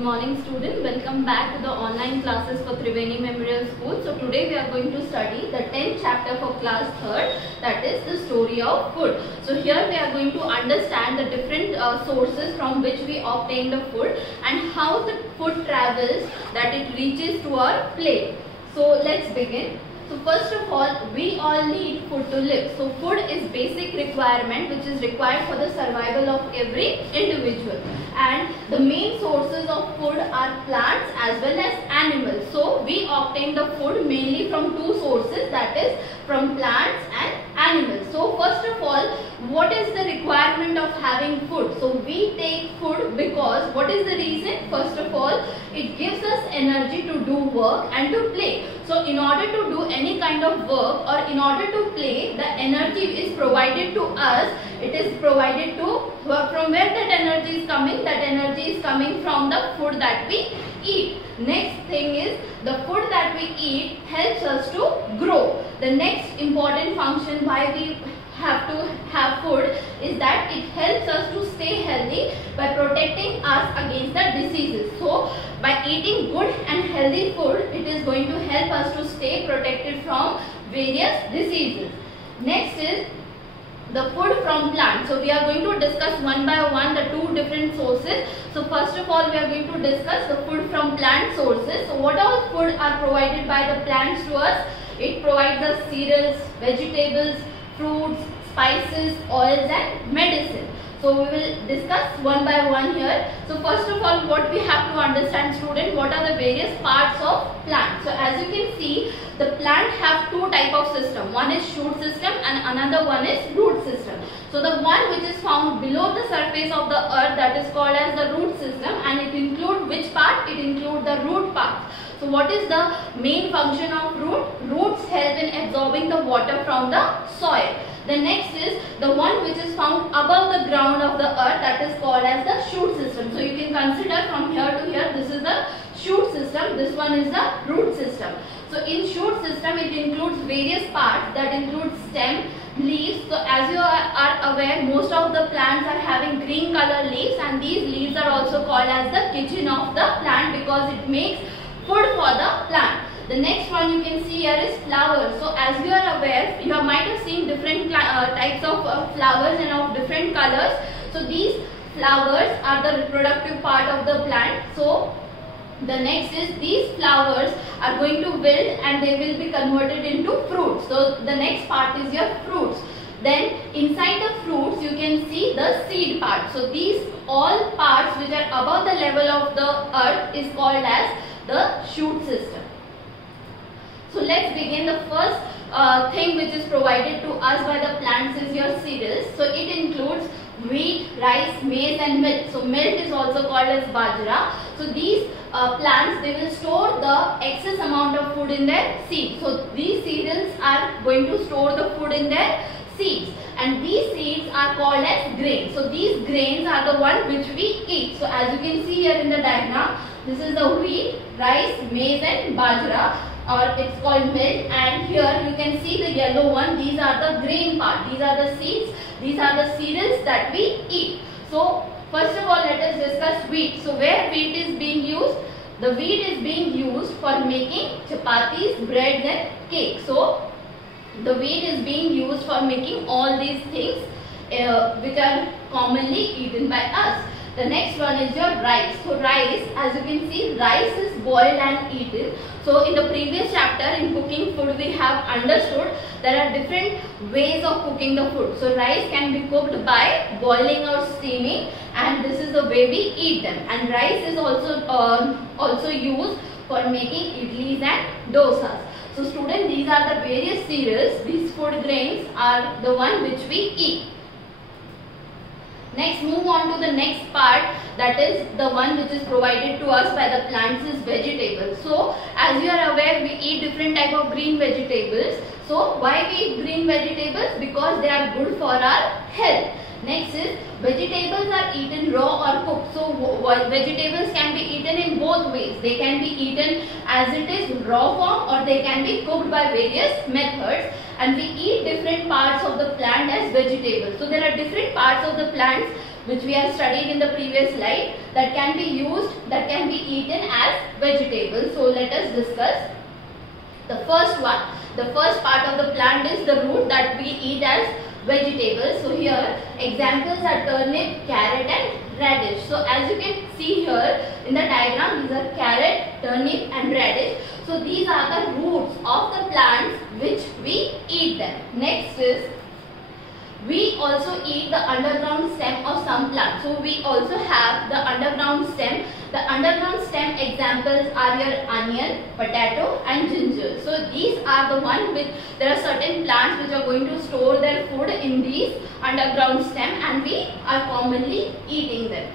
Good morning student. Welcome back to the online classes for Triveni Memorial School. So today we are going to study the 10th chapter for class 3rd, that is the story of food. So here we are going to understand the different sources from which we obtain the food and how the food travels, that it reaches to our plate. So let's begin. So first of all, we all need food to live. So food is basic requirement which is required for the survival of every individual. And the main sources of food are plants as well as animals. So we obtain the food mainly from two sources, that is from plants and animals. So first of all, what is the requirement of having food? So we take food because what is the reason? First of all, it gives us energy to do work and to play. So in order to do any kind of work or in order to play, the energy is provided to us. It is provided to, from where that energy is coming? That energy is coming from the food that we eat. Next thing is, the food that we eat helps us to grow. The next important function why we have to have food is that it helps us to stay healthy by protecting us against the diseases. So by eating good and healthy food, it is going to help us to stay protected from various diseases. Next is the food from plants. So we are going to discuss one by one the two different sources. So first of all, we are going to discuss the food from plant sources. So what all food are provided by the plants to us? It provides us cereals, vegetables, fruits, spices, oils and medicine. So we will discuss one by one here. So first of all, what we have to understand, student, what are the various parts of plant? So as you can see, the plant have two type of system. One is shoot system and another one is root system. So the one which is found below the surface of the earth, that is called as the root system, and it includes which part? It includes the root part. So what is the main function of root? Roots help in absorbing the water from the soil. The next is the one which is found above the ground of the earth, that is called as the shoot system. So you can consider from here to here, this is the shoot system, this one is the root system. So in shoot system, it includes various parts, that includes stem, leaves. So as you are aware, most of the plants are having green color leaves, and these leaves are also called as the kitchen of the plant because it makes food for the plant. The next one you can see here is flowers. So as you are aware, you might have seen different types of flowers and of different colors. So these flowers are the reproductive part of the plant. So the next is these flowers are going to wilt and they will be converted into fruits. So the next part is your fruits. Then inside the fruits you can see the seed part. So these all parts which are above the level of the earth is called as the shoot system. So let's begin. The first thing which is provided to us by the plants is your cereals. So it includes wheat, rice, maize and millet. So millet is also called as bajra. So these plants, they will store the excess amount of food in their seeds. So these cereals are going to store the food in their seeds, and these seeds are called as grains. So these grains are the one which we eat. So as you can see here in the diagram, this is the wheat, rice, maize and bajra, or it's called millet, and here you can see the yellow one. These are the grain part, these are the seeds, these are the cereals that we eat. So first of all, let us discuss wheat. So where wheat is being used? The wheat is being used for making chapatis, breads and cakes. So the wheat is being used for making all these things which are commonly eaten by us. The next one is your rice. So rice, as you can see, rice is boiled and eaten. So in the previous chapter in cooking food, we have understood there are different ways of cooking the food. So rice can be cooked by boiling or steaming, and this is the way we eat them. And rice is also used for making idlis and dosas. So students, these are the various cereals. These food grains are the one which we eat. Next, move on to the next part, that is the one which is provided to us by the plants is vegetables. So as you are aware, we eat different type of green vegetables. So why we eat green vegetables? Because they are good for our health. Next is vegetables are eaten raw or cooked. So vegetables can be eaten in both ways. They can be eaten as it is raw form, or they can be cooked by various methods. And we eat different parts of the plant as vegetables. So there are different parts of the plants which we have studied in the previous slide, that can be used, that can be eaten as vegetables. So let us discuss the first one. The first part of the plant is the root that we eat as vegetables. So here examples are turnip, carrot and radish. So as you can see here in the diagram, these are carrot, turnip and radish. So these are the roots of the plants which we eat them. Next is, we also eat the underground stem of some plants. So we also have the underground stem. The underground stem examples are your onion, potato and ginger. So these are the one which, there are certain plants which are going to store their food in these underground stem, and we are commonly eating them.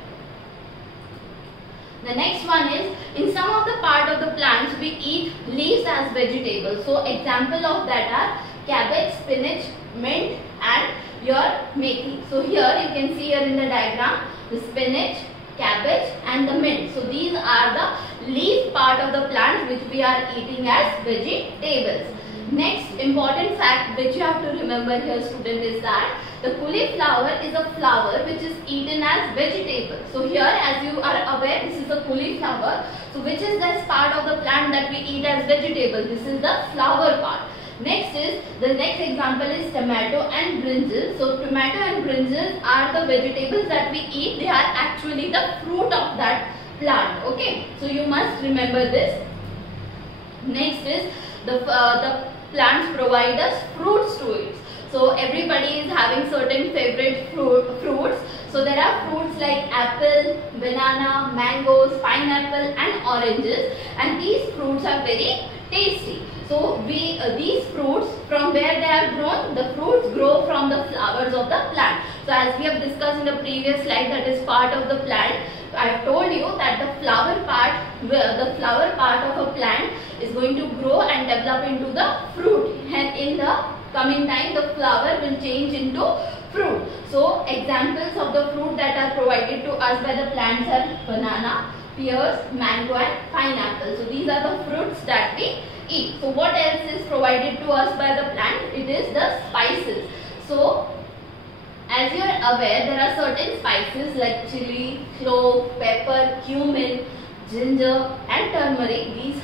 The next one is, in some of the part of the plants we eat leaves as vegetables. So example of that are cabbage, spinach, mint and your methi. So here you can see here in the diagram the spinach, cabbage and the mint. So these are the leaf part of the plant which we are eating as vegetables. Next important fact which you have to remember here, student, is that the cauliflower is a flower which is eaten as vegetable. So here, as you are aware, this is a cauliflower. So which is this part of the plant that we eat as vegetable? This is the flower part. Next is, the next example is tomato and brinjal. So tomato and brinjal are the vegetables that we eat. They are actually the fruit of that plant. Okay, so you must remember this. Next is, the plants provide us fruits to it. So everybody is having certain favorite fruits. So there are fruits like apple, banana, mangoes, pineapple and oranges, and these fruits are very tasty. So these fruits, from where they are grown, the fruits grow from the flowers of the plant. So as we have discussed in the previous slide, that is part of the plant. I have told you that the flower part of a plant is going to grow and develop into the fruit, and in the coming time the flower will change into fruit. So examples of the fruit that are provided to us by the plants are banana, pears, mango and pineapple. So these are the fruits that we eat. So what else is provided to us by the plant? It is the spices. So as you are aware, there are certain spices like chili, clove, pepper, cumin, ginger and turmeric. These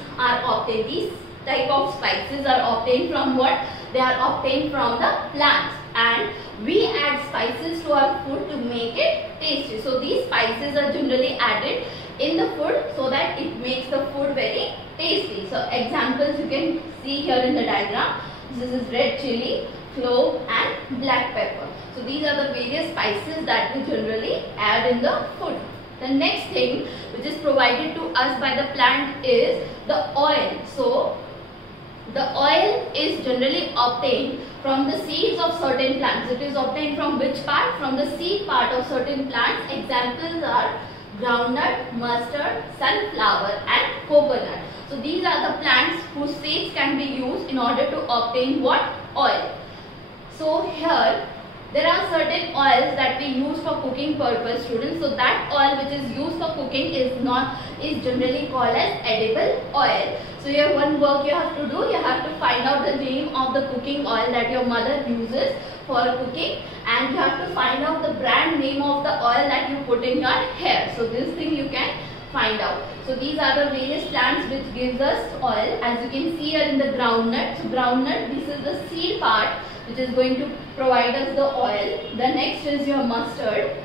type of spices are obtained from what? They are obtained from the plants, and we add spices to our food to make it tasty. So these spices are generally added in the food so that it makes the food very tasty. So examples you can see here in the diagram. This is red chili, clove and black pepper. So these are the various spices that we generally add in the food. The next thing which is provided to us by the plant is the oil. So the oil is generally obtained from the seeds of certain plants. It is obtained from which part? From the seed part of certain plants. Examples are groundnut, mustard, sunflower and coconut. So these are the plants whose seeds can be used in order to obtain what? Oil. So here there are certain oils that we use for cooking purpose, students. So that oil which is used for cooking is generally called as edible oil. So here one work you have to do, you have to find out the name of the cooking oil that your mother uses for cooking, and you have to find out the brand name of the oil that you put in your hair. So this thing you can find out. So these are the various plants which gives us oil. As you can see here in the groundnut. So groundnut, this is the seed part which is going to provide us the oil. The next is your mustard,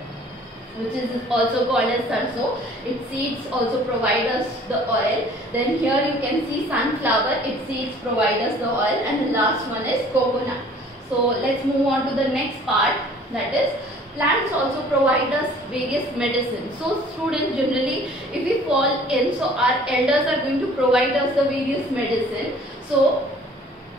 which is also called as sarso. Its seeds also provide us the oil. Then here you can see sunflower. Its seeds provide us the oil. And the last one is coconut. So let's move on to the next part, that is plants also provide us various medicines. So students, generally if we fall ill, so our elders are going to provide us the various medicine. So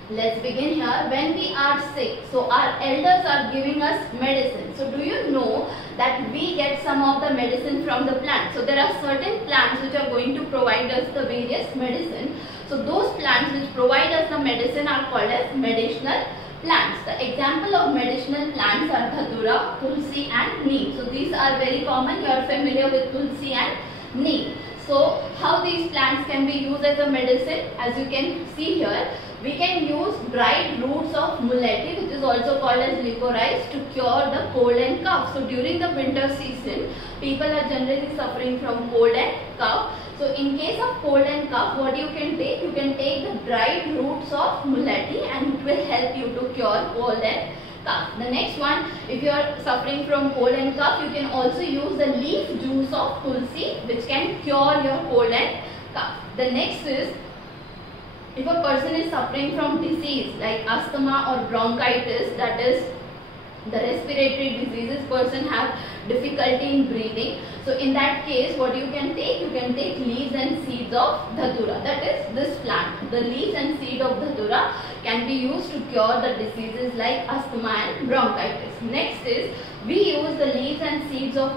let's begin here. When we are sick, so our elders are giving us medicine. So do you know that we get some of the medicine from the plant? So there are certain plants which are going to provide us the various medicine. So those plants which provide us the medicine are called as medicinal plants. The example of medicinal plants are dhadura, tulsi and neem. So these are very common. You are familiar with tulsi and neem. So how these plants can be used as a medicine? As you can see here, we can use dried roots of muletti, which is also called as licorice, to cure the cold and cough. So during the winter season, people are generally suffering from cold and cough. So in case of cold and cough, what you can take? You can take the dried roots of mullety and it will help you to cure cold and cough. The next one, if you are suffering from cold and cough, you can also use the leaf juice of tulsi, which can cure your cold and cough. The next is, if a person is suffering from disease like asthma or bronchitis, that is the respiratory diseases, person have difficulty in breathing. So in that case, what you can take? You can take leaves and seeds of dhatura. That is this plant. The leaves and seed of dhatura can be used to cure the diseases like asthma and bronchitis. Next is, we use the leaves and seeds of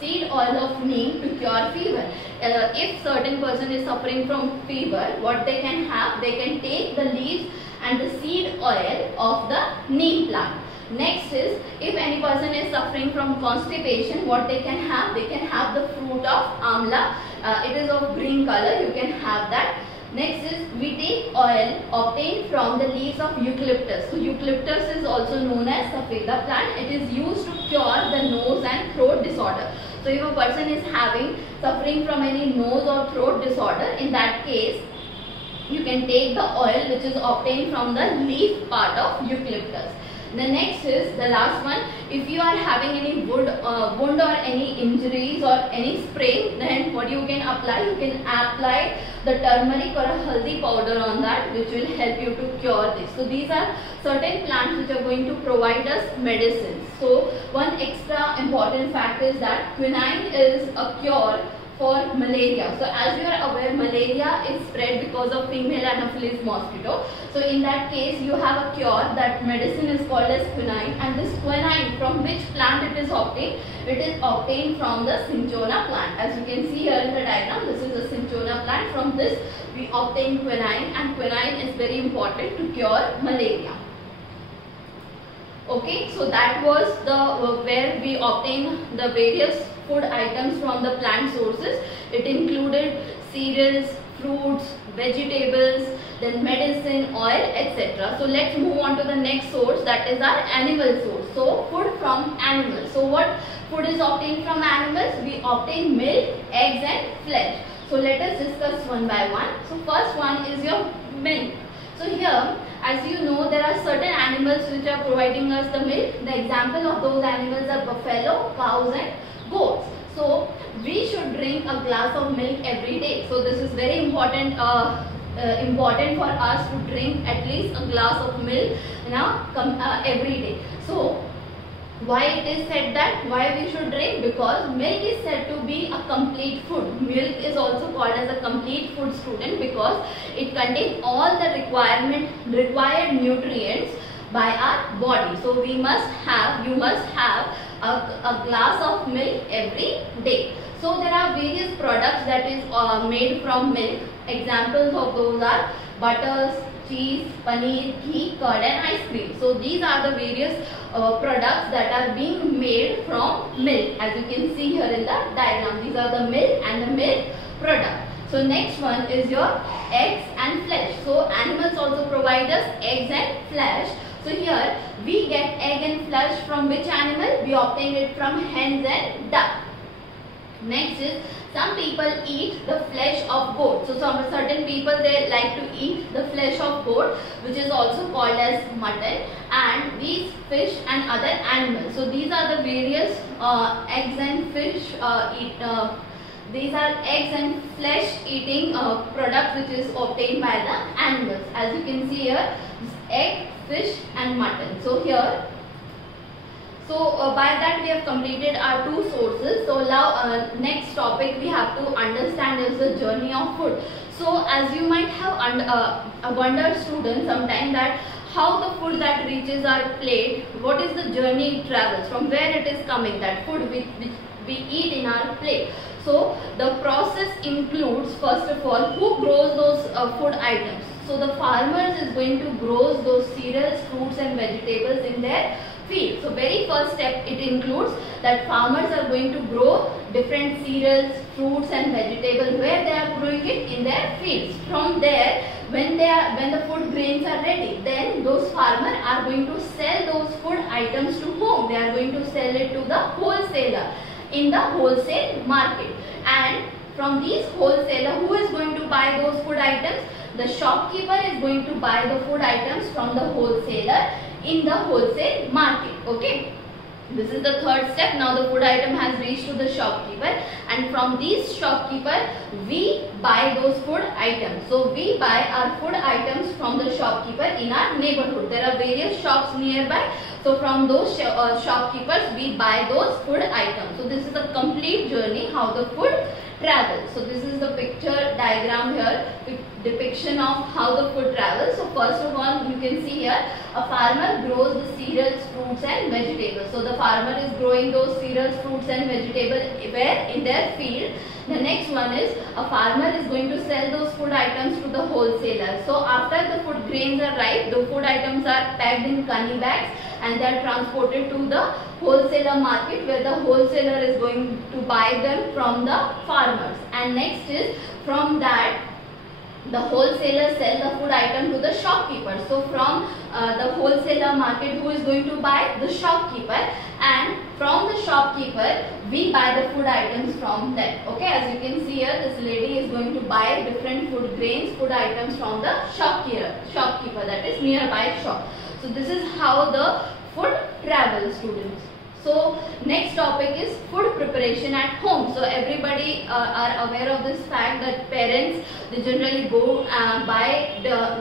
seed oil of neem to cure fever. If certain person is suffering from fever, what they can have? They can take the leaves and the seed oil of the neem plant. Next is, if any person is suffering from constipation, what they can have? They can have the fruit of amla. It is of green color. You can have that. Next is, we take oil obtained from the leaves of eucalyptus. So eucalyptus is also known as Safeda plant. It is used to cure the nose and throat disorder. So if a person is suffering from any nose or throat disorder, in that case, you can take the oil which is obtained from the leaf part of eucalyptus. The next is the last one. If you are having any wound or any injuries or any sprain, then what you can apply? You can apply the turmeric or a haldi powder on that, which will help you to cure this. So these are certain plants which are going to provide us medicines. So one extra important fact is that quinine is a cure for malaria. So as you are aware, malaria is spread because of female Anopheles mosquito. So in that case, you have a cure. That medicine is called as quinine, and this quinine, from which plant it is obtained? It is obtained from the cinchona plant. As you can see here in the diagram, this is a cinchona plant. From this we obtain quinine, and quinine is very important to cure malaria. Okay, so that was the where we obtain the various food items from the plant sources. It included cereals, fruits, vegetables, then medicine, oil, etc. So let's move on to the next source, that is our animal source. So food from animals. So what food is obtained from animals? We obtain milk, eggs and flesh. So let us discuss one by one. So first one is your milk. So here, as you know, there are certain animals which are providing us the milk. The example of those animals are buffalo, cows and goats. So we should drink a glass of milk every day. So this is very important important for us to drink at least a glass of milk every day. So why it is said that? Why we should drink? Because milk is said to be a complete food. Milk is also called as a complete food, student, because it contains all the required nutrients by our body. So you must have a glass of milk every day. So there are various products that is made from milk. Examples of those are butters, cheese, paneer, ghee, curd and ice cream. So these are the various products that are being made from milk. As you can see here in the diagram, these are the milk and the milk product. So next one is your eggs and flesh. So animals also provide us eggs and flesh. So here we get egg and flesh from which animal? We obtain it from hens and duck. Next is, some people eat the flesh of goat. So some certain people, they like to eat the flesh of goat, which is also called as mutton, and these fish and other animals. So these are the various eggs and fish these are eggs and flesh eating products which is obtained by the animals. As you can see here, egg, fish and mutton. So here, by that we have completed our two sources. So now next topic we have to understand is the journey of food. So as you might have wondered, students, sometime that how the food that reaches our plate, what is the journey it travels, from where it is coming, that food which we eat in our plate. So the process includes, first of all, who grows those food items. So the farmers is going to grow those cereals, fruits and vegetables in their field. So very first step, it includes that farmers are going to grow different cereals, fruits and vegetables. Where they are growing it? In their fields. From there when the food grains are ready, then those farmers are going to sell those food items to whom? They are going to sell it to the wholesaler in the wholesale market. And from these wholesaler, who is going to buy those food items? The shopkeeper is going to buy the food items from the wholesaler in the wholesale market. Okay. This is the third step. Now the food item has reached to the shopkeeper, and from these shopkeeper we buy those food items. So we buy our food items from the shopkeeper in our neighborhood. There are various shops nearby. So from those shopkeepers we buy those food items. So this is a complete journey how the food travels. So this is the picture diagram here, depiction of how the food travels. So first of all, you can see here a farmer grows the cereals, fruits and vegetables. So the farmer is growing those cereals, fruits and vegetables where? In their field. The next one is a farmer is going to sell those food items to the wholesaler. So after the food grains are ripe, the food items are packed in gunny bags and they are transported to the wholesaler market, where the wholesaler is going to buy them from the farmers. And next is from that the wholesaler sells the food item to the shopkeeper. So from the wholesaler market, who is going to buy? The shopkeeper. And from the shopkeeper we buy the food items from them. Okay, as you can see here, this lady is going to buy different food grains, food items from the shopkeeper, that is nearby shop. So this is how the food travels, students. So next topic is food preparation at home. So everybody are aware of this fact that parents, they generally go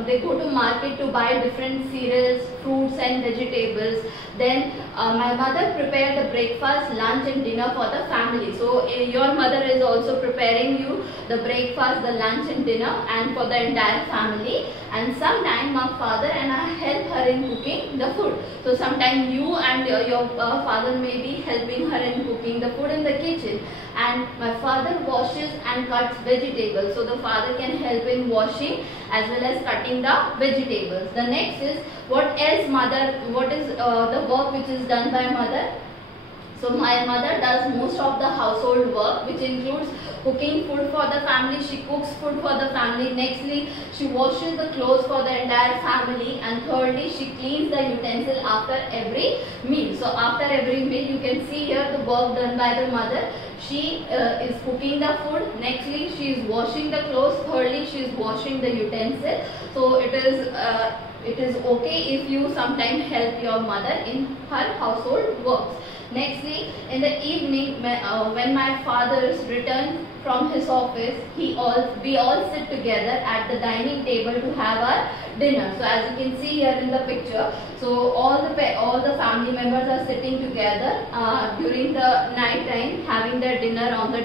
they go to market to buy different cereals, fruits and vegetables. Then my mother prepared the breakfast, lunch and dinner for the family. So your mother is also preparing you the breakfast, the lunch and dinner and for the entire family. And sometime my father and I help her in cooking the food. So sometime you and your father may be helping her in cooking the food in the kitchen. And my father washes and cuts vegetables. So the father can help in washing as well as cutting the vegetables. The next is what is the work which is done by mother? So my mother does most of the household work, which includes cooking food for the family. She cooks food for the family. Nextly, she washes the clothes for the entire family. And thirdly, she cleans the utensil after every meal. So after every meal, you can see here the work done by the mother. She is cooking the food. Nextly, she is washing the clothes. Thirdly, she is washing the utensil. So it is okay if you sometimes help your mother in her household works. Nextly, in the evening, when my father returns from his office, we all sit together at the dining table to have our dinner. So as you can see here in the picture, so all the family members are sitting together during the night time, having their dinner on the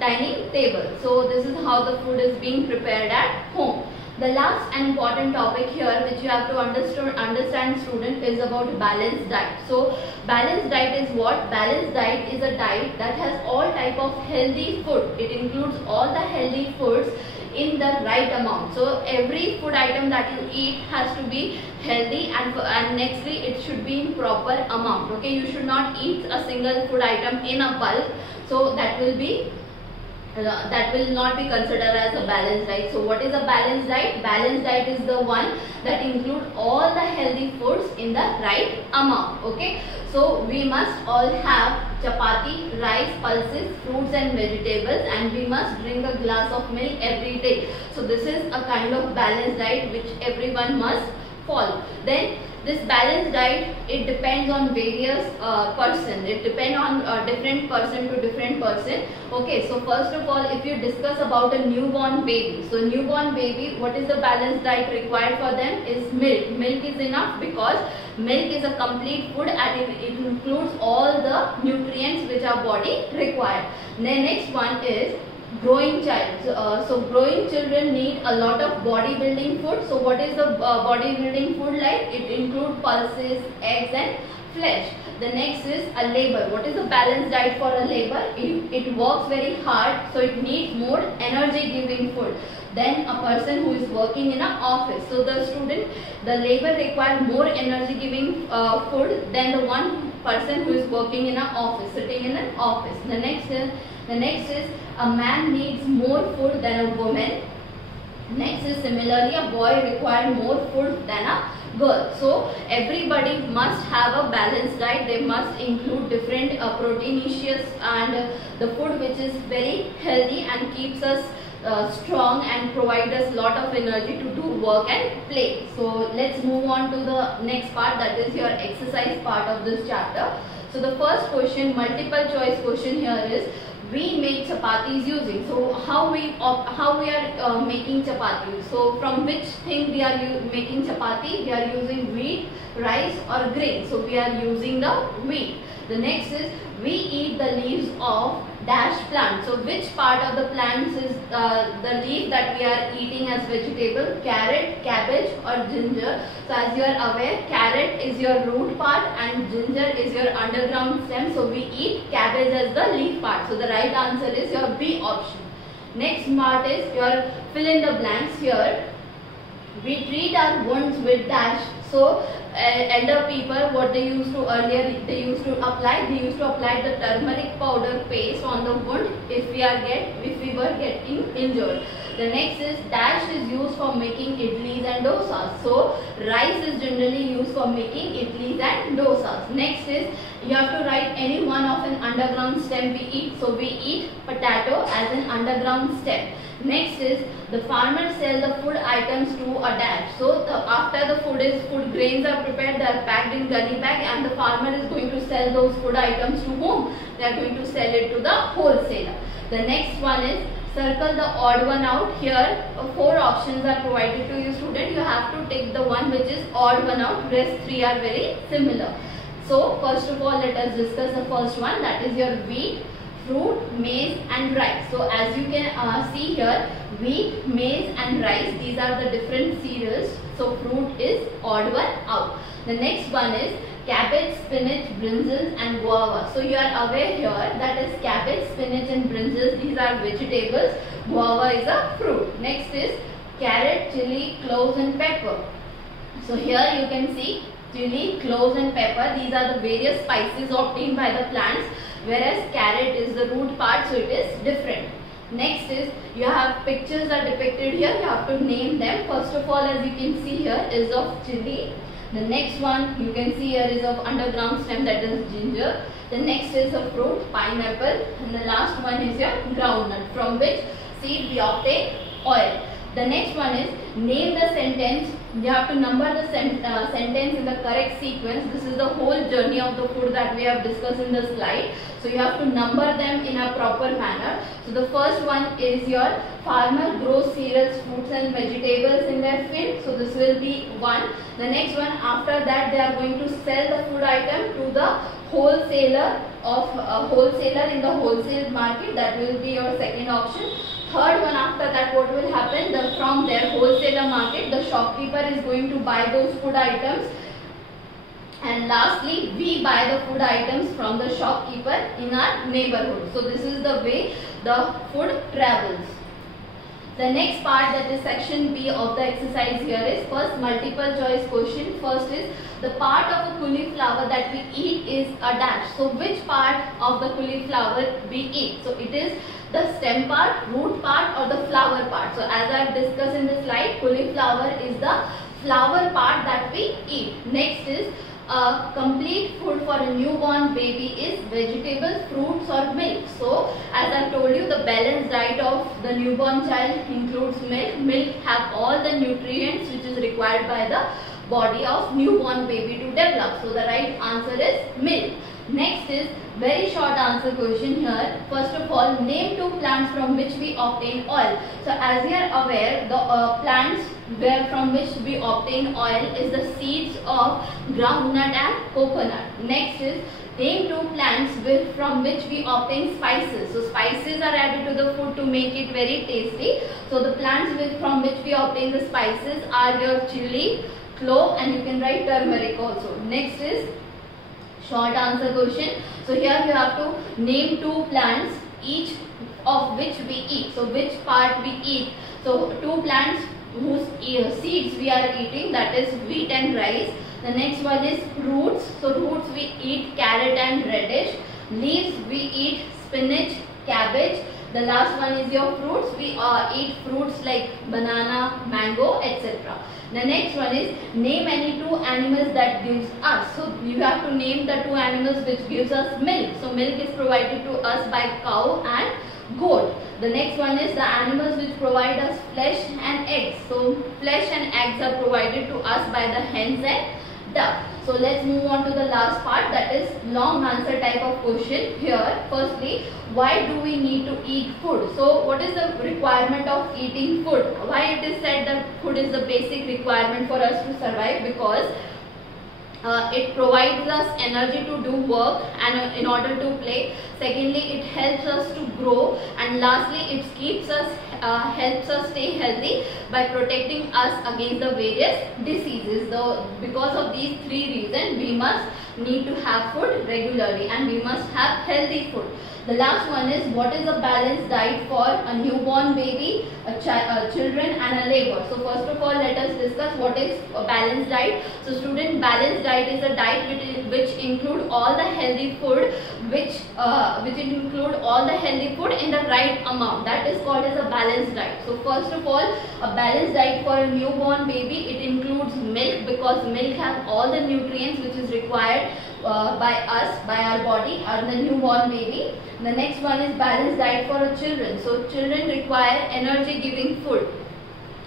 dining table. So this is how the food is being prepared at home. The last and important topic here which you have to understand student is about balanced diet. So balanced diet is what? Balanced diet is a diet that has all type of healthy food. It includes all the healthy foods in the right amount. So every food item that you eat has to be healthy, and nextly it should be in proper amount. Okay, you should not eat a single food item in a bulk. So that will not be considered as a balanced diet. So what is a balanced diet? Balanced diet is the one that includes all the healthy foods in the right amount. Okay, so we must all have chapati, rice, pulses, fruits and vegetables, and we must drink a glass of milk every day. So this is a kind of balanced diet which everyone must follow. Then this balanced diet, it depends on various person. It depends on different person to different person. Okay, so first of all, if you discuss about a newborn baby, so newborn baby, what is the balanced diet required for them is milk. Milk is enough because milk is a complete food and it includes all the nutrients which our body requires. The next one is growing child. So growing children need a lot of bodybuilding food. So what is the bodybuilding food like? It includes pulses, eggs and flesh. The next is a labor. What is the balanced diet for a labor? It works very hard, so it needs more energy giving food than a person who is working in an office. So the labor requires more energy giving food than the one person who is working in an office, sitting in an office. The next is a man needs more food than a woman. Next is similarly a boy requires more food than a girl. So everybody must have a balanced diet. They must include different proteinaceous and the food which is very healthy and keeps us strong and provide us lot of energy to do work and play. So let's move on to the next part, that is your exercise part of this chapter. So the first question, multiple choice question here is, we make chapatis using. So how we are making chapati? So from which thing we are making chapati? We are using wheat, rice or grain. So we are using the wheat. The next is, we eat the leaves of dash plant. So which part of the plants is the leaf that we are eating as vegetable? Carrot, cabbage or ginger. So as you are aware, carrot is your root part and ginger is your underground stem. So we eat cabbage as the leaf part. So the right answer is your B option. Next part is your fill in the blanks here. We treat our wounds with dash. So elder people, what they used to earlier, they used to apply the turmeric powder paste on the wound if we were getting injured. The next is, dash is used for making idlis and dosas. So rice is generally used for making idlis and dosas. Next is, you have to write any one of an underground stem we eat. So we eat potato as an underground stem. Next is, the farmers sell the food items to a dash. So after the food grains are prepared, they are packed in gunny bag and the farmer is going to sell those food items to whom? They are going to sell it to the wholesaler. The next one is, circle the odd one out. Here 4 options are provided to you student. You have to take the one which is odd one out. Rest 3 are very similar. So first of all, let us discuss the first one, that is your wheat, fruit, maize and rice. So as you can see here, wheat, maize and rice, these are the different cereals. So fruit is odd one out. The next one is cabbage, spinach, brinjals and guava. So you are aware here that is cabbage, spinach and brinjals, these are vegetables. Guava is a fruit. Next is carrot, chili, cloves and pepper. So here you can see chili, cloves and pepper. These are the various spices obtained by the plants, whereas carrot is the root part, so it is different. Next is, you have pictures are depicted here. You have to name them. First of all, as you can see here, is of chili. The next one you can see here is of underground stem, that is ginger. The next is a fruit, pineapple. And the last one is your groundnut, from which seed we obtain oil. The next one is, name the sentence. You have to number the sentence in the correct sequence. This is the whole journey of the food that we have discussed in the slide. So you have to number them in a proper manner. So the first one is your farmer grows cereals, fruits and vegetables in their field. So this will be 1. The next one, after that they are going to sell the food item to the wholesaler in the wholesale market. That will be your second option. Third one, after that what will happen, from their wholesaler market the shopkeeper is going to buy those food items, and lastly we buy the food items from the shopkeeper in our neighborhood. So this is the way the food travels. The next part, that is section B of the exercise here, is first multiple choice question. First is, the part of a cauliflower that we eat is a dash. So which part of the cauliflower we eat? So it is the stem part, root part or the flower part. So as I have discussed in the slide, cauliflower is the flower part that we eat. Next is, a complete food for a newborn baby is vegetables, fruits or milk. So as I told you, the balanced diet of the newborn child includes milk. Milk have all the nutrients which is required by the body of newborn baby to develop. So the right answer is milk. Next is very short answer question here. First of all, name 2 plants from which we obtain oil. So as you are aware, the plants from which we obtain oil is the seeds of groundnut and coconut. Next is, name 2 plants from which we obtain spices. So spices are added to the food to make it very tasty. So the plants from which we obtain the spices are your chili, clove and you can write turmeric also. Next is short answer question. So here you have to name 2 plants each of which we eat. So which part we eat? So 2 plants whose seeds we are eating, that is wheat and rice. The next one is roots. So roots we eat carrot and radish. Leaves we eat spinach, cabbage. The last one is your fruits. We eat fruits like banana, mango, etc. The next one is name any two animals that gives us. So you have to name the two animals which gives us milk. So milk is provided to us by cow and goat. The next one is the animals which provide us flesh and eggs. So flesh and eggs are provided to us by the hens and duck. So let's move on to the last part, that is long answer type of question. Here firstly, why do we need to eat food? So what is the requirement of eating food? Why it is said that food is the basic requirement for us to survive? Because it provides us energy to do work and in order to play. Secondly, it helps us to grow, and lastly, it keeps us helps us stay healthy by protecting us against the various diseases. So because of these three reasons, we must need to have food regularly and we must have healthy food. The last one is, what is a balanced diet for a newborn baby, children and a labor? So first of all, let us discuss what is a balanced diet. So student, balanced diet is a diet which include all the healthy food, which include all the healthy food in the right amount. That is called as a balanced diet. So first of all, a balanced diet for a newborn baby, it includes milk, because milk has all the nutrients which is required by us, by our body, and the newborn baby. The next one is balanced diet for children. So children require energy giving food.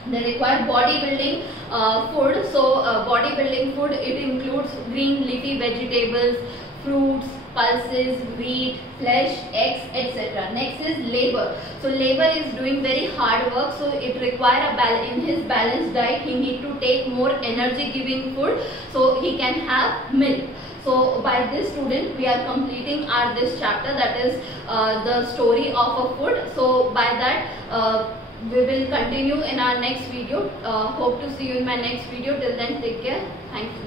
They require bodybuilding food. So bodybuilding food, it includes green leafy vegetables, fruits, pulses, wheat, flesh, eggs, etc. Next is labor. So labor is doing very hard work, so it require in his balanced diet he need to take more energy giving food so he can have milk. So by this student we are completing this chapter, that is the story of a food. So by that we will continue in our next video. Hope to see you in my next video. Till then, take care. Thank you.